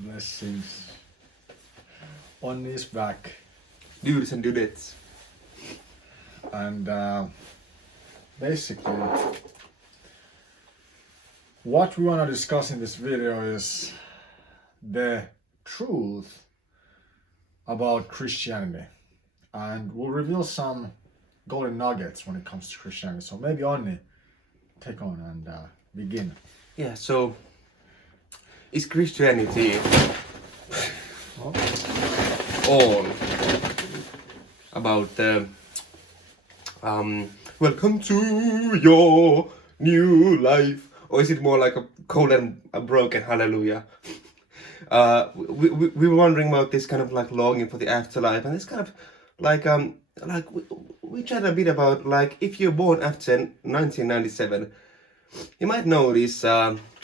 Blessings. On his back. Dudes and dudettes. And basically, what we want to discuss in this video is the truth about Christianity. And we'll reveal some golden nuggets when it comes to Christianity. So maybe Onni, take on and begin. Yeah, so is Christianity all about welcome to your new life, or is it more like a cold and a broken hallelujah? We were wondering about this kind of like longing for the afterlife, and it's kind of like we chat a bit about like if you're born after 1997, you might notice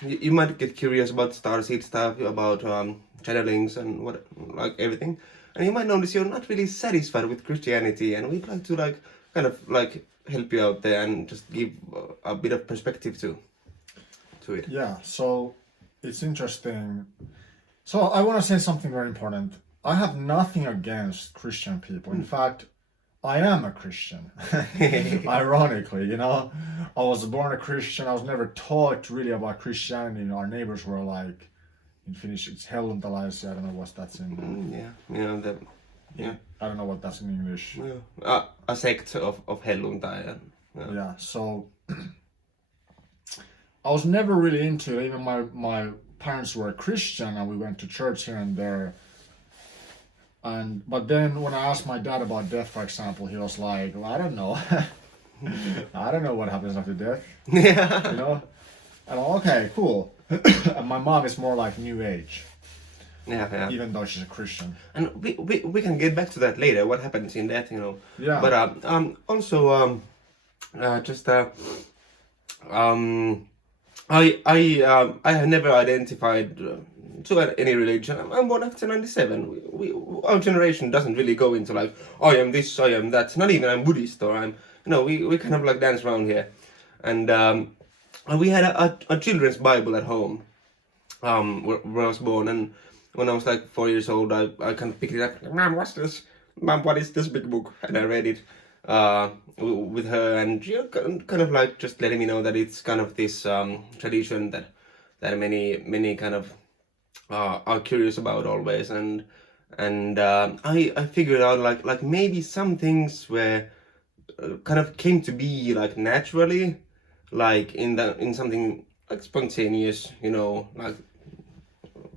you might get curious about starseed stuff, about channelings and what like everything, and you might notice you're not really satisfied with Christianity, and we'd like to like kind of like help you out there and just give a bit of perspective to it. Yeah, so it's interesting. So I want to say something very important. I have nothing against Christian people. In fact, I am a Christian. Ironically, you know, I was born a Christian. I was never taught really about Christianity. Our neighbors were like, in Finnish, it's helluntalaisia. I don't know what that's in. Yeah, I don't know what that's in English. yeah. A sect of helluntai. Yeah, so I was never really into it. Even my parents were Christian and we went to church here and there. But then when I asked my dad about death, for example, he was like, well, I don't know. I don't know what happens after death. Yeah. You know? And I'm okay, cool. And my mom is more like New Age, Yeah. even though she's a Christian. And we can get back to that later. What happens in that, you know? Yeah. But also I have never identified to any religion. I'm born after 97. Our generation doesn't really go into like I am this, I am that. Not even I'm Buddhist or I'm we kind of like dance around here, and we had a children's Bible at home, where I was born, and when I was like 4 years old, I kind of picked it up. Mom, what's this? Mom, what is this big book? And I read it with her, and she kind of like just letting me know that it's kind of this tradition that many kind of are curious about always, and I figured out like maybe some things were kind of came to be like naturally, like in something like spontaneous, you know, like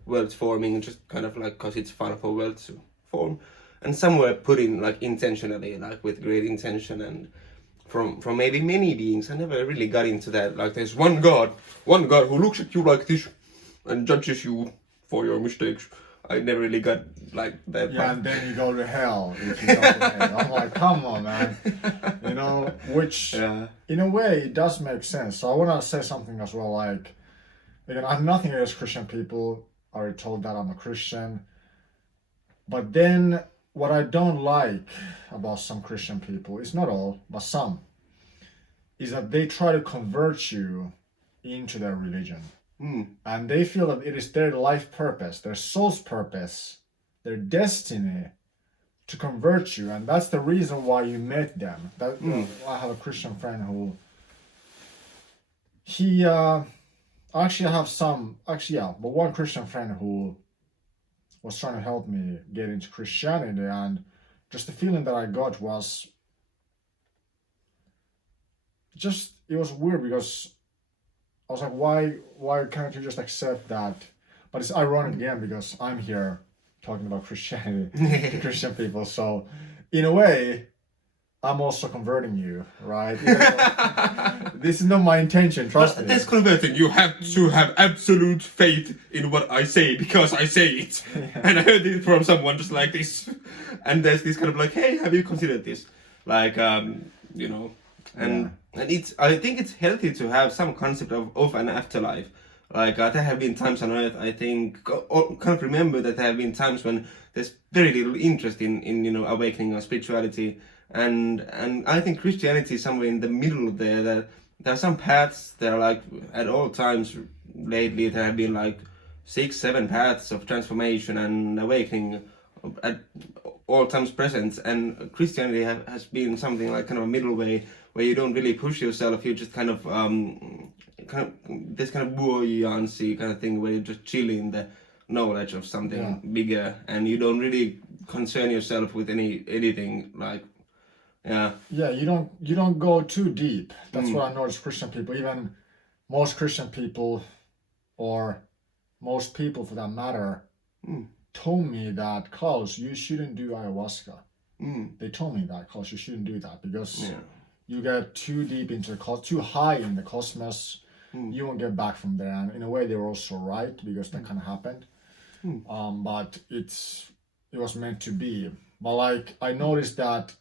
worlds forming just kind of like cause it's fun for worlds to form, and some were put in like intentionally, like with great intention, and from maybe many beings. I never really got into that. Like there's one God who looks at you like this and judges you for your mistakes. I never really got like that. Yeah, part. and then you go to hell if you go to hell. I'm like, come on, man. You know, which in a way it does make sense. So I want to say something as well. Like, again, I have nothing against Christian people. I already told that I'm a Christian. But then what I don't like about some Christian people, it's not all, but some, is that they try to convert you into their religion. And they feel that it is their life purpose, their soul's purpose, their destiny to convert you. And that's the reason why you met them. I have a Christian friend who, but one Christian friend who was trying to help me get into Christianity, and just the feeling that I got was just, it was weird because I was like, why can't you just accept that? But it's ironic again because I'm here talking about Christianity to Christian people. So in a way, I'm also converting you, right? This is not my intention, trust me. That's converting. You have to have absolute faith in what I say because I say it. And I heard it from someone just like this. And there's this kind of like, hey, have you considered this? Like, you know, and I think it's healthy to have some concept of an afterlife. Like there have been times on Earth, I think, can't remember that there have been times when there's very little interest in you know, awakening or spirituality, and I think Christianity is somewhere in the middle there. That there are some paths that are like at all times lately there have been like 6-7 paths of transformation and awakening at all times present, and Christianity has been something like kind of a middle way where you don't really push yourself, you just kind of this kind of buoyancy kind of thing where you just chill in the knowledge of something bigger, and you don't really concern yourself with anything like you don't go too deep. That's what I noticed. Christian people, even most Christian people, or most people for that matter, told me that, Klaus, you shouldn't do ayahuasca. They told me that, Klaus, you shouldn't do that because you get too deep into too high in the cosmos. You won't get back from there. And in a way, they were also right, because that kind of happened. But it was meant to be. But like, I noticed that,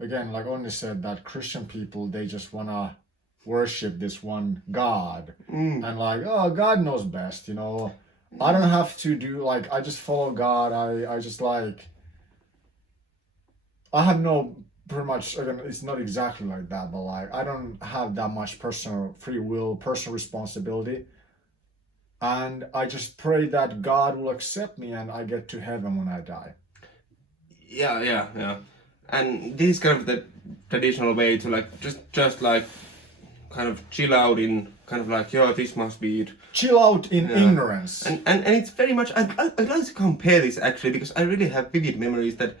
again, like Onni said, that Christian people, they just wanna worship this one God, and like, oh, God knows best, you know. I don't have to do, like, I just follow God. I just like, I have no, pretty much, again, it's not exactly like that, but like, I don't have that much personal free will, personal responsibility. And I just pray that God will accept me and I get to heaven when I die. Yeah. And this is kind of the traditional way to like, just like, kind of chill out in kind of like, this must be it. Chill out in ignorance. And it's very much, I'd like to compare this actually, because I really have vivid memories that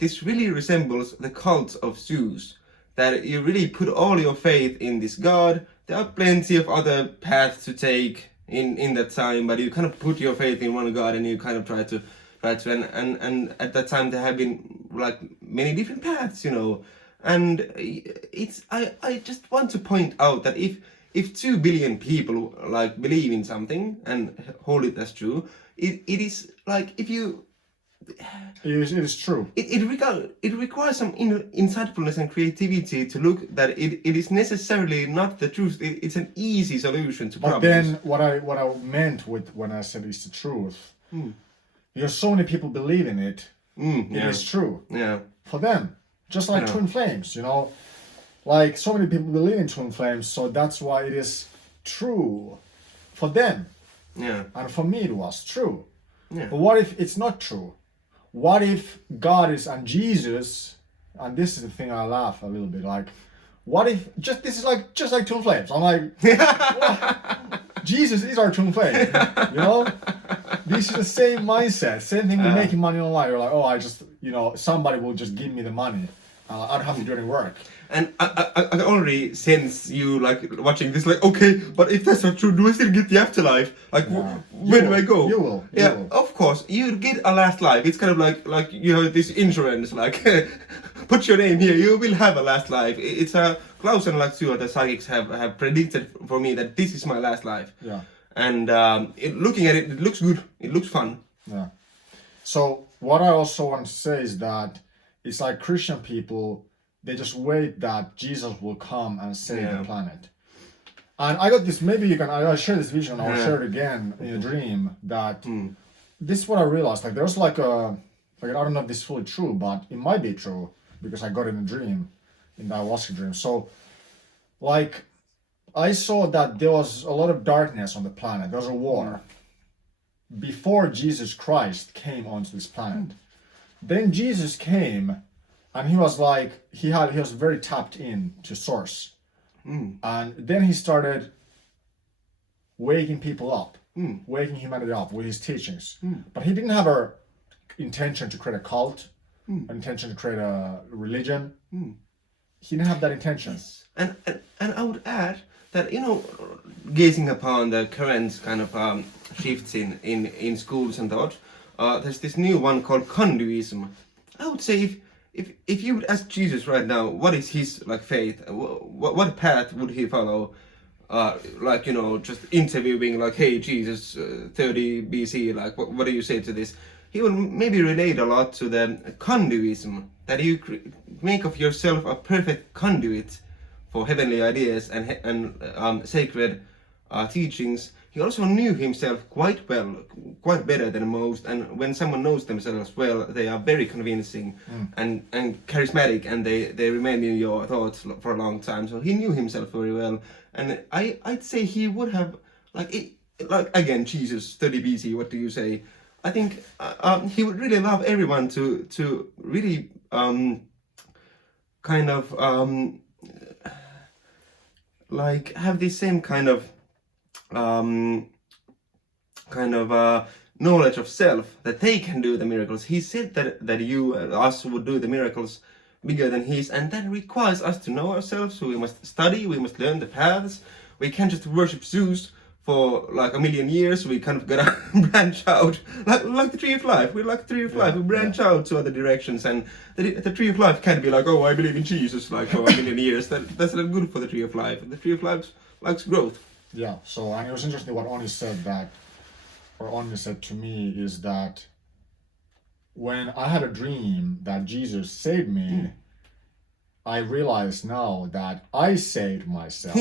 this really resembles the cult of Zeus. That you really put all your faith in this god. There are plenty of other paths to take in that time, but you kind of put your faith in one god and you kind of try to and at that time there have been like many different paths, you know. And it's I just want to point out that if 2 billion people like believe in something and hold it as true, it is like, if you it is true. It requires some insightfulness and creativity to look that it is necessarily not the truth. It's an easy solution to problems. But then what I meant with when I said it's the truth, because so many people believe in it, it is true. Yeah. For them. Just like twin flames, you know, like so many people believe in twin flames, so that's why it is true for them. Yeah. And for me, it was true. Yeah. But what if it's not true? What if God is and Jesus, and this is the thing I laugh a little bit, like, what if this is like just like twin flames? I'm like, Jesus is our twin flame, you know. This is the same mindset, same thing with making money online. You're like, oh, I just, you know, somebody will just give me the money. I don't have to do any work. And I already sense you like watching this, like, okay, but if that's not true, do I still get the afterlife? Like, where do I go? You will. Of course, you get a last life. It's kind of like you have this insurance, like, put your name here, you will have a last life. It's a Klaus and like two other psychics have predicted for me that this is my last life. Yeah. And looking at it, it looks good. It looks fun. Yeah. So what I also want to say is that it's like Christian people, they just wait that Jesus will come and save the planet. And I got this, maybe I'll share this vision, I'll share it again in a dream, that this is what I realized. Like there's like I don't know if this is fully true, but it might be true because I got it in a dream, in the ayahuasca dream. So like I saw that there was a lot of darkness on the planet. There was a war before Jesus Christ came onto this planet. Then Jesus came, and he was like, he was very tapped in to source. And then he started waking people up, waking humanity up with his teachings. But he didn't have an intention to create a cult, an intention to create a religion. He didn't have that intention. Yes. And I would add that, you know, gazing upon the current kind of shifts in schools and thought, there's this new one called Conduism. I would say if you would ask Jesus right now, what is his like faith? What path would he follow? Like, you know, just interviewing like, hey Jesus, 30 BC, like what do you say to this? He will maybe relate a lot to the Conduism, that you make of yourself a perfect conduit for heavenly ideas and sacred teachings. He also knew himself quite well, quite better than most. And when someone knows themselves well, they are very convincing and charismatic, and they remain in your thoughts for a long time. So he knew himself very well, and I'd say he would have like like again, Jesus, 30 BC. What do you say? I think he would really love everyone to really kind of like have this same kind of knowledge of self, that they can do the miracles. He said that you and us would do the miracles bigger than his, and that requires us to know ourselves. So we must study, we must learn the paths. We can't just worship Zeus for like a million years. We kind of gotta branch out, like the tree of life. We're like the tree of life. We branch out to other directions, and the tree of life can't be like, oh, I believe in Jesus, like for a million years. That's not good for the tree of life. The tree of life likes growth. Yeah. So, and it was interesting what Oni said to me is that when I had a dream that Jesus saved me, I realize now that I saved myself.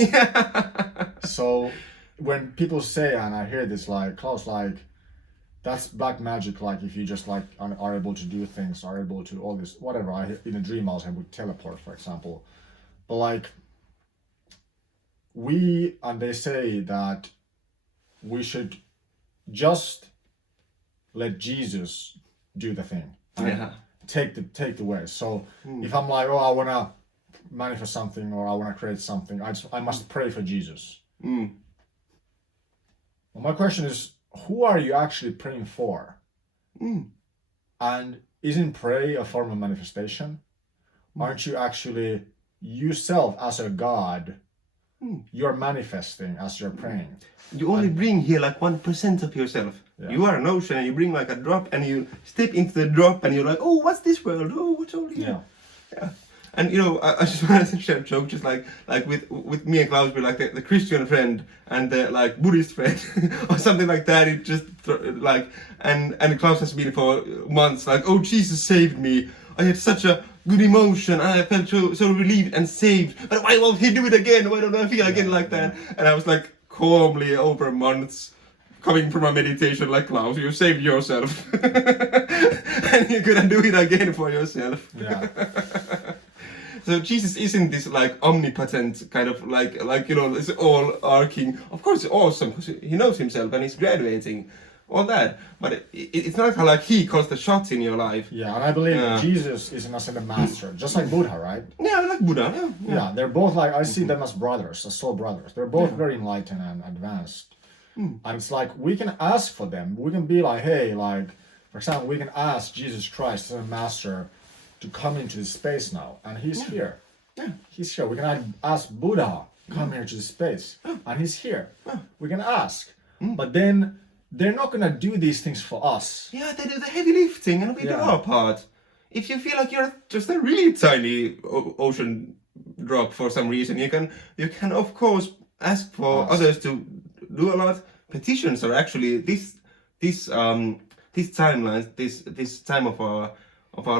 So when people say, and I hear this like, Klaus, like, that's black magic, like if you just like are able to do things, are able to all this, whatever. In a dream I was able to teleport, for example. But like, they say that we should just let Jesus do the thing. Take the way. So if I'm like, oh, I wanna manifest something or I wanna create something, I must pray for Jesus. Well, my question is, who are you actually praying for? And isn't prayer a form of manifestation? Aren't you actually yourself as a God? You're manifesting as you're praying. You only bring here like 1% of yourself. Yeah. You are an ocean, and you bring like a drop, and you step into the drop, and you're like, oh, what's this world? Oh, what's all here? Yeah. And you know, I just want to share a joke, just like with me and Klaus, we're like the Christian friend and the like Buddhist friend or something like that. It just like and Klaus has been for months like, oh, Jesus saved me. I had such a good emotion. I felt so relieved and saved. But why won't he do it again? Why don't I feel again like that? And I was like calmly over months coming from a meditation like, Klaus, you saved yourself. And you're gonna do it again for yourself. Yeah. So Jesus isn't this like omnipotent kind of like you know, this all arcing. Of course, it's awesome because he knows himself and he's graduating, all that. But it's not like he calls the shots in your life. Yeah, and I believe Jesus is in a sense the master, just like Buddha, right? Yeah, like Buddha. Yeah, they're both like, I see them as brothers, as soul brothers. They're both very enlightened and advanced. And it's like we can ask for them. We can be like, hey, like for example, we can ask Jesus Christ as a master to come into this space now, and he's here. Yeah, he's here. We can ask Buddha, come here to this space, and he's here. We can ask, but then they're not gonna do these things for us. Yeah, they do the heavy lifting, and we do our part. If you feel like you're just a really tiny ocean drop for some reason, you can of course ask for others to do a lot. Petitions are actually this timeline, this time of our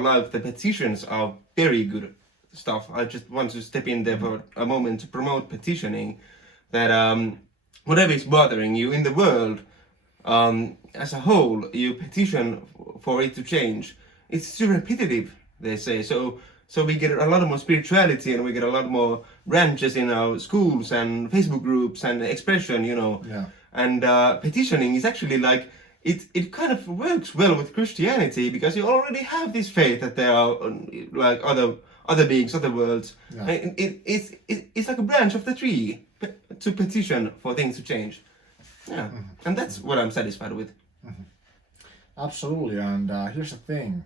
life. The petitions are very good stuff. I just want to step in there for a moment to promote petitioning. That whatever is bothering you in the world, as a whole, you petition for it to change. It's too repetitive, they say. So we get a lot more spirituality, and we get a lot more branches in our schools and Facebook groups and expression, you know. Yeah. And petitioning is actually like, it kind of works well with Christianity, because you already have this faith that there are like other beings, other worlds. Yeah. And it's like a branch of the tree to petition for things to change. Yeah, and that's what I'm satisfied with. Absolutely, and here's the thing.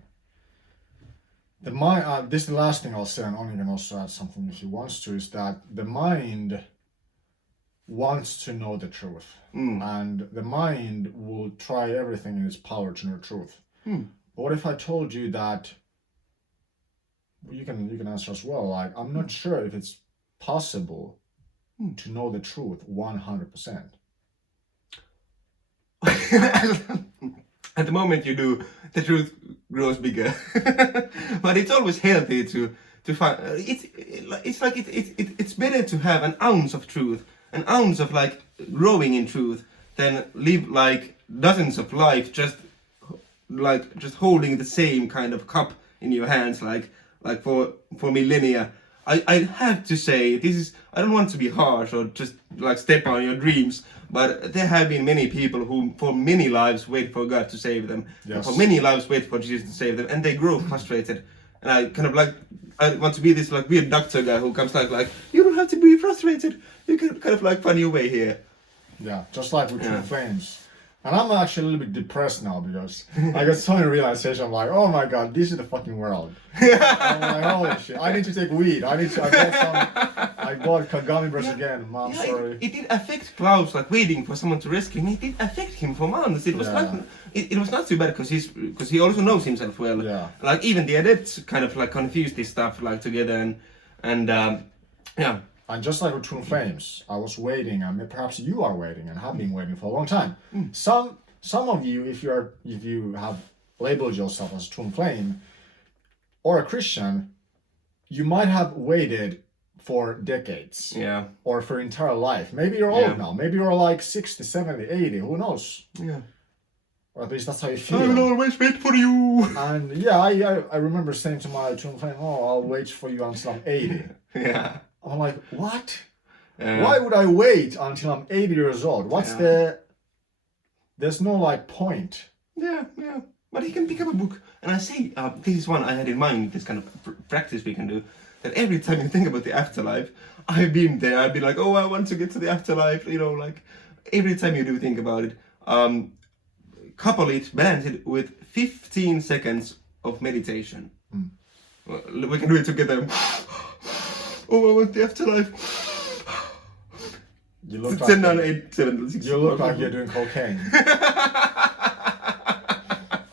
The mind. This is the last thing I'll say, and Oni can also add something if he wants to. Is that the mind wants to know the truth, and the mind will try everything in its power to know the truth. But what if I told you that? You can answer as well. Like, I'm not sure if it's possible to know the truth 100%. At the moment you do, the truth grows bigger. But it's always healthy to find. It's better to have an ounce of truth, an ounce of like growing in truth, than live like dozens of life just holding the same kind of cup in your hands like for millennia. I have to say, I don't want to be harsh or just like step on your dreams, But there have been many people who, for many lives, wait for God to save them. And Yes. for many lives, wait for Jesus to save them, and they grow frustrated. And I kind of like, I want to be this like weird doctor guy who comes like you don't have to be frustrated. You can kind of like find your way here. Yeah, just like with Twin Yeah. Flames. And I'm actually a little bit depressed now because I got so many realizations. I'm like, oh my god, this is the fucking world. I'm like, holy shit, I need to take weed. I bought Kagami brush again. Mom, Yeah, sorry. it did affect Klaus, like waiting for someone to rescue him. It did affect him for months. It was Yeah. like it was not too bad because he also knows himself well. Yeah. Like even the adepts kind of like confused this stuff like together and yeah. And just like with Twin Flames, I was waiting, and perhaps you are waiting and have been waiting for a long time. Some of you, if you have labeled yourself as Twin Flame or a Christian, you might have waited for decades Yeah. or for your entire life. Maybe you're Yeah. old now. Maybe you're like 60, 70, 80. Who knows? Yeah. Or at least that's how you I will feel. always wait for you. And yeah, I remember saying to my Twin Flame, oh, I'll wait for you until I'm 80. Yeah. I'm like, what? Yeah. Why would I wait until I'm 80 years old? There's no like point. Yeah. But he can pick up a book, and I say this is one I had in mind. This kind of practice we can do. That every time you think about the afterlife, I've been there. I've been like, oh, I want to get to the afterlife. You know, like every time you do think about it, couple it, balance it with 15 seconds of meditation. Well, we can do it together. Oh, I want the afterlife. You look 10, like 9, 8, 7, 6. you look like you're doing cocaine.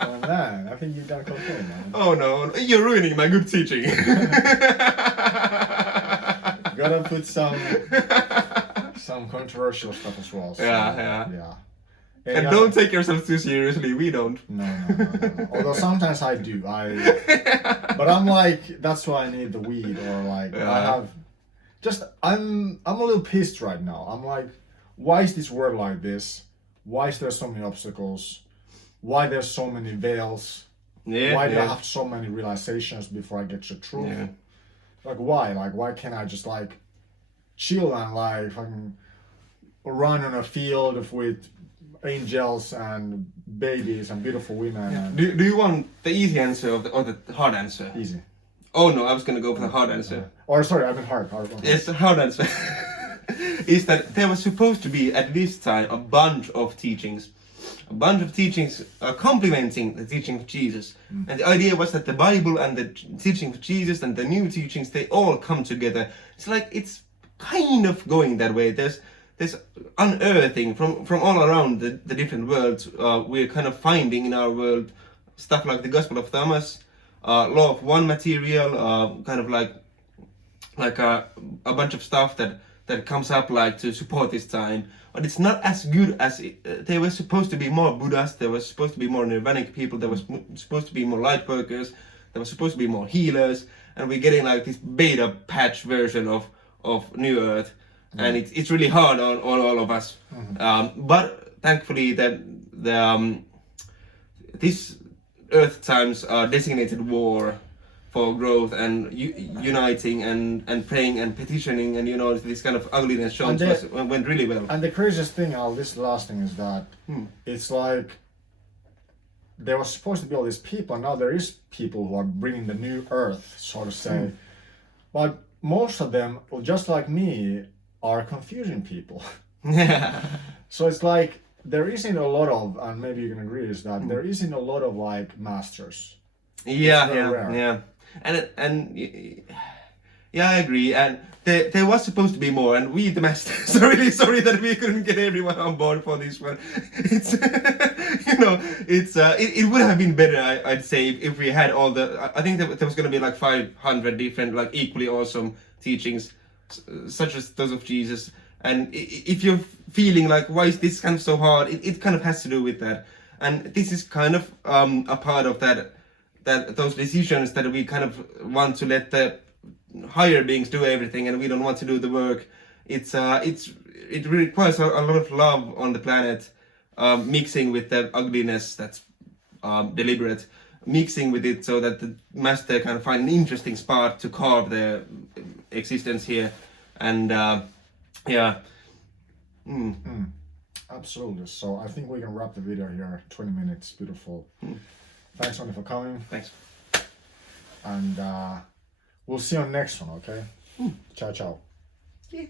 Oh man, I think you've done cocaine, man. Oh no, you're ruining my good teaching. Gotta put some controversial stuff as well. So, Yeah. And And don't take yourself too seriously, we don't. No. Although sometimes I do. But I'm like, that's why I need the weed, or like I'm a little pissed right now. I'm like, why is this world like this? Why is there so many obstacles? Why there's so many veils? Why do I have so many realizations before I get the truth? Yeah. Like why? Like why can't I just like chill and like fucking run on a field with angels and babies and beautiful women? And Do you want the easy answer or the hard answer? easy. Oh no, I was gonna go for the hard answer. Or sorry, I meant hard. Yes, the hard answer is that there was supposed to be at this time a bunch of teachings complementing the teaching of Jesus. And the idea was that the Bible and the teaching of Jesus and the new teachings, they all come together. It's like it's kind of going that way. There's unearthing from all around the different worlds. We're kind of finding in our world stuff like the Gospel of Thomas, Law of One material, kind of like a bunch of stuff that comes up like to support this time. But it's not as good as there were supposed to be more Buddhas, there was supposed to be more Nirvanic people, there was supposed to be more light workers, there was supposed to be more healers, and we're getting like this beta patch version of New Earth, and it's really hard on all of us. But thankfully this Earth times are designated war for growth and uniting and praying and petitioning, and this kind of ugliness shows went really well. And the craziest thing, this last thing, is that it's like there was supposed to be all these people, and now there is people who are bringing the new earth, so to say. But most of them, just like me, are confusing people. So it's like there isn't a lot of, and maybe you can agree, is that there isn't a lot of like masters. Yeah. And I agree. And there was supposed to be more, and we, the masters, are really sorry that we couldn't get everyone on board for this one. It's it would have been better, I'd say, if we had all the. I think there was going to be like 500 different, like equally awesome teachings, such as those of Jesus. And if you're feeling like, why is this kind of so hard? It kind of has to do with that. And this is kind of a part of that those decisions that we kind of want to let the higher beings do everything, and we don't want to do the work. It requires a lot of love on the planet, mixing with the ugliness that's deliberate, mixing with it so that the master kind of find an interesting spot to carve their existence here, and Absolutely. So I think we can wrap the video here. 20 minutes. Beautiful. Thanks, Tony, for coming. Thanks. And we'll see you on next one, okay? Ciao, ciao. Yeah.